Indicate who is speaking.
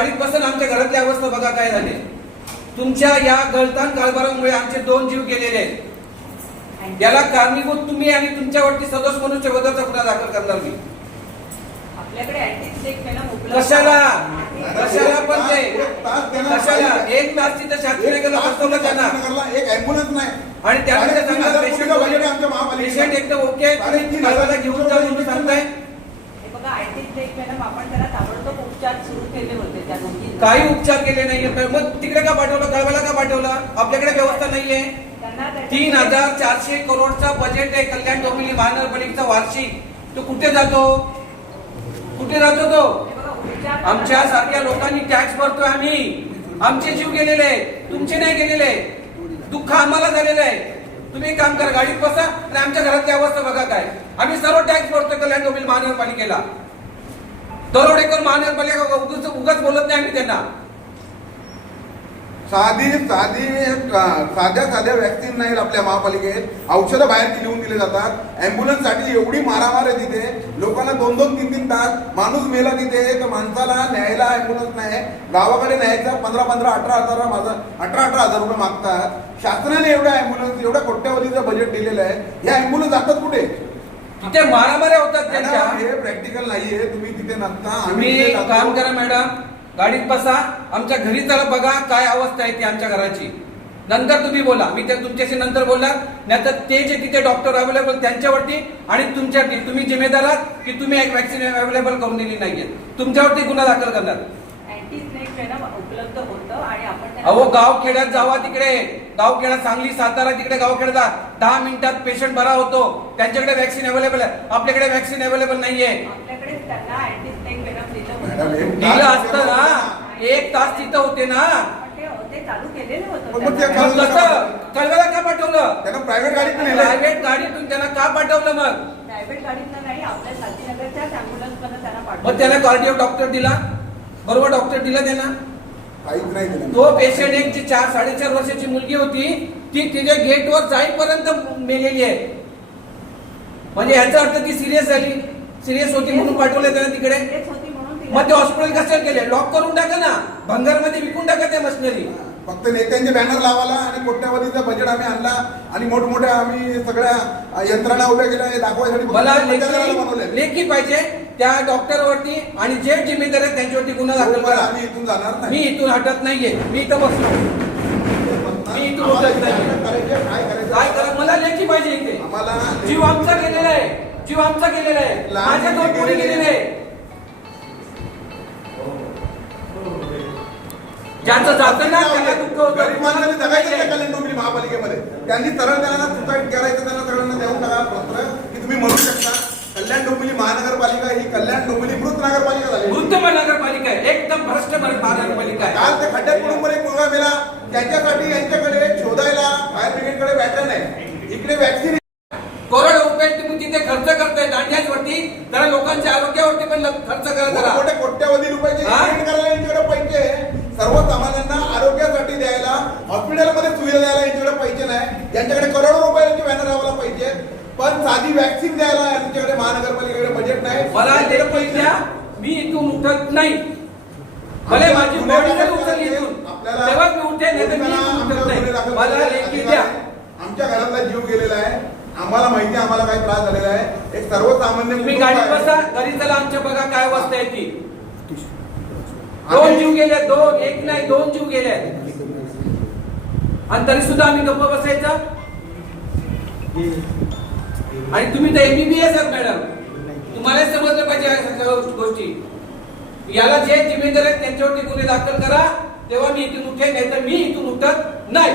Speaker 1: गाडीत बसून आमच्या घरातली अवस्था बघा काय झाली. तुमच्या या गळतान कारभारामुळे आमचे दोन जीव गेलेले आहेत. याला कारणीभूत तुम्ही आणि तुमच्यावरती सदोष मनुष्यवधाचा गुन्हा दाखल करणार मी.
Speaker 2: आपल्याकडे
Speaker 1: कशाला? पण ते?
Speaker 3: एक तास देणार
Speaker 1: कशाला?
Speaker 3: पाहिजे.
Speaker 1: एक बसवलं त्यांना.
Speaker 3: नाही.
Speaker 1: आणि त्यानंतर सांगा पेशंट. पेशंट एकदम ओके घेऊन जाऊन सांगताय?
Speaker 2: हे बघा मॅडम आपण उपचार सुरू केले होते त्या.
Speaker 1: काही उपचार केले नाहीये. मग तिकडे का पाठवलं? कळवायला का पाठवलं? आपल्याकडे व्यवस्था नाहीये. तीन हजार चारशे करोडचा बजेट आहे कल्याण डोंबिवली महानगरपालिकेचा वार्षिक. तो कुठे जातो? कुठे जातो तो? आमच्या सारख्या लोकांनी टॅक्स भरतोय आम्ही. आमचे जीव गेलेले तुमचे नाही गेलेले दुःख आम्हाला झालेलं आहे. तुम्ही एक काम करा गाडीत बसा आणि आमच्या घरातली अवस्था बघा काय. आम्ही सर्व टॅक्स भरतोय कल्याण डोंबिवली महानगरपालिकेला दरोडेकर महानगरपालिका उगाच उगाच बोलत नाही आम्ही त्यांना.
Speaker 3: साधी साधी साध्या साध्या वॅक्सिन नाही आपल्या महापालिकेत. औषधं बाहेरची लिहून दिले जातात. अँब्युलन्ससाठी एवढी मारामार आहे तिथे. लोकांना दोन दोन तीन तीन तास माणूस मेला तिथे. तर माणसाला न्यायला अँब्युलन्स नाही. गावाकडे न्यायचा पंधरा पंधरा अठरा हजार माझा अठरा अठरा हजार रुपये मागतात. शासनाने एवढ्या अँब्युलन्स एवढ्या कोट्यावधीचं बजेट दिलेलं आहे. ह्या अँब्युलन्स जातात कुठे?
Speaker 1: तिथे मारामाऱ्या होतात त्यांच्या.
Speaker 3: मॅडम, हे प्रॅक्टिकल नाहीये. तुम्ही तिथे नसता आम्ही
Speaker 1: तुम्ही
Speaker 3: तिथे
Speaker 1: एक
Speaker 3: जातो.
Speaker 1: काम करा मॅडम. गाडीत बसा. आमच्या घरी चला बघा काय अवस्था आहे ती आमच्या घराची. नंतर तुम्ही बोला. मी त्या तुमच्याशी नंतर बोलणार. नाहीतर ते जे तिथे डॉक्टर अवेलेबल त्यांच्यावरती आणि तुमच्यावरती. तुम्ही जिम्मेदार आहात की तुम्ही एक वॅक्सिन अवेलेबल करून दिली नाहीये. तुमच्यावरती गुन्हा दाखल करणार.
Speaker 2: उपलब्ध होतं आणि आपण
Speaker 1: अहो गावखेड्यात जावा तिकडे. गावखेड्यात सांगली सातारा तिकडे गावखेड्यात जा. दहा मिनिटात पेशंट बरा होतो. त्यांच्याकडे वॅक्सिन अवेलेबल आहे. आपल्याकडे वॅक्सिन अवेलेबल नाहीये.
Speaker 2: आपल्याकडे त्यांना अँटीस्नेक मॅडम दिलं
Speaker 3: मॅडम,
Speaker 2: होतं.
Speaker 3: एक
Speaker 1: दिलं असतं ना. एक तास तिथं होते ना.
Speaker 2: ते चालू केलेलं होतं
Speaker 3: मग.
Speaker 1: मग कळवायला का पाठवलं?
Speaker 3: त्यांना प्रायव्हेट गाडीत.
Speaker 1: प्रायव्हेट गाडीतून त्यांना का पाठवलं मग?
Speaker 2: प्रायव्हेट गाडीतनं नाही आपल्या शांतीनगरच्याच अँब्युलन्समध्ये त्यांना
Speaker 1: मग
Speaker 2: पाठवलं.
Speaker 1: त्याला कार्डिओ डॉक्टर दिला? बरोबर डॉक्टर दिला त्यांना
Speaker 3: काहीच नाही दिलं
Speaker 1: तो पेशंट एक जी चार साडेचार वर्षाची मुलगी होती ती तिच्या गेटवर जाईपर्यंत मेलेली आहे. म्हणजे याचा अर्थ ती सिरियस झाली. सिरियस होती म्हणून पाठवलं त्याला तिकडे. मग ते हॉस्पिटल कशाला केले लॉक करून टाका ना. भंगारमध्ये विकून टाका त्या मशिनरी
Speaker 3: फक्त नेत्यांचे बॅनर लावायला आणि कोट्यावधीचा बजेट आम्ही आणला आणि मोठमोठ्या आम्ही सगळ्या यंत्रणा उभ्या केल्या हे दाखवायसाठी
Speaker 1: मला. लेखी पाहिजे. त्या डॉक्टर वरती आणि जे जिम्मेदार आहेत त्यांच्यावरती गुन्हा दाखल
Speaker 3: जोपर्यंत
Speaker 1: करा.
Speaker 3: आम्ही इथून जाणार
Speaker 1: मी
Speaker 3: नाही
Speaker 1: इथून हटत नाहीये. मी इथं बसलो मी इथून
Speaker 3: आम्हाला
Speaker 1: उठत नाही.
Speaker 3: काय
Speaker 1: करा मला लेखी पाहिजे इथे.
Speaker 3: आम्हाला
Speaker 1: जीव आमचा गेलेला आहे. जीव आमचा गेलेला आहे.
Speaker 3: लहान
Speaker 1: माझ्या दोन
Speaker 3: मुली गेलेले
Speaker 1: आहे. ज्याचं जातं ना त्याला दुःख होतं.
Speaker 3: जगायचं महापालिकेमध्ये. त्यांनी त्यांना करायचं त्यांना सगळ्यांना देऊन टाका पत्र की तुम्ही म्हणू शकता कल्याण डोंबिवली महानगरपालिका ही कल्याण डोंबिवली मृत नगरपालिका झाली
Speaker 1: वृत्त नगरपालिका आहे एकदम भ्रष्ट महानगरपालिका आहे
Speaker 3: काल ते खड्ड्यात पण एक मुलगा मेला. त्याच्यासाठी यांच्याकडे शोधायला फायर ब्रिगेडकडे बॅटन आहे इकडे वॅक्सिन
Speaker 1: करोड रुपये तुम्ही तिथे खर्च करताय दांड्यांवरती जरा लोकांच्या आरोग्यावरती पण खर्च करा जरा.
Speaker 3: मोठे कोट्यावधी रुपयाचे? ट्रीटमेंट करायला यांच्याकडे पैसे. सर्वसामान्यांना आरोग्यासाठी द्यायला हॉस्पिटलमध्ये सुविधा द्यायला यांच्याकडे पैसे नाही. यांच्याकडे करोडो रुपयाचे बॅनर लावायला पैसे पण साधी वॅक्सिन द्यायला यांच्याकडे महानगरपालिकेकडे बजेट नाही.
Speaker 1: मला द्या. मी इथून उठत नाही. भले माझी बॉडी जर उचलली इथून
Speaker 3: आपल्याला
Speaker 1: तेव्हा मी उठेन नाही तर मी इथून उठत नाही. मला लेखी द्या.
Speaker 3: आमच्या घरातला जीव गेलेला आहे. आम्हाला माहिती आम्हाला काय त्रास झालेला आहे. एक सर्वसामान्य
Speaker 1: तुम्ही
Speaker 3: आहे.
Speaker 1: बसा घरी चला आमच्या बघा काय अवस्था आहे ती दोन जीव गेले दोन एक नाही दोन जीव गेले. आणि तरी सुद्धा आम्ही गप्प बसायचं? आणि तुम्ही तर एमबीबीएस आहात मॅडम तुम्हाला समजलं पाहिजे गोष्टी. याला जे जिम्मेदार आहेत त्यांच्यावरती गुन्हे दाखल करा. तेव्हा मी इथून उठेन नाही तर मी इथून उठत नाही.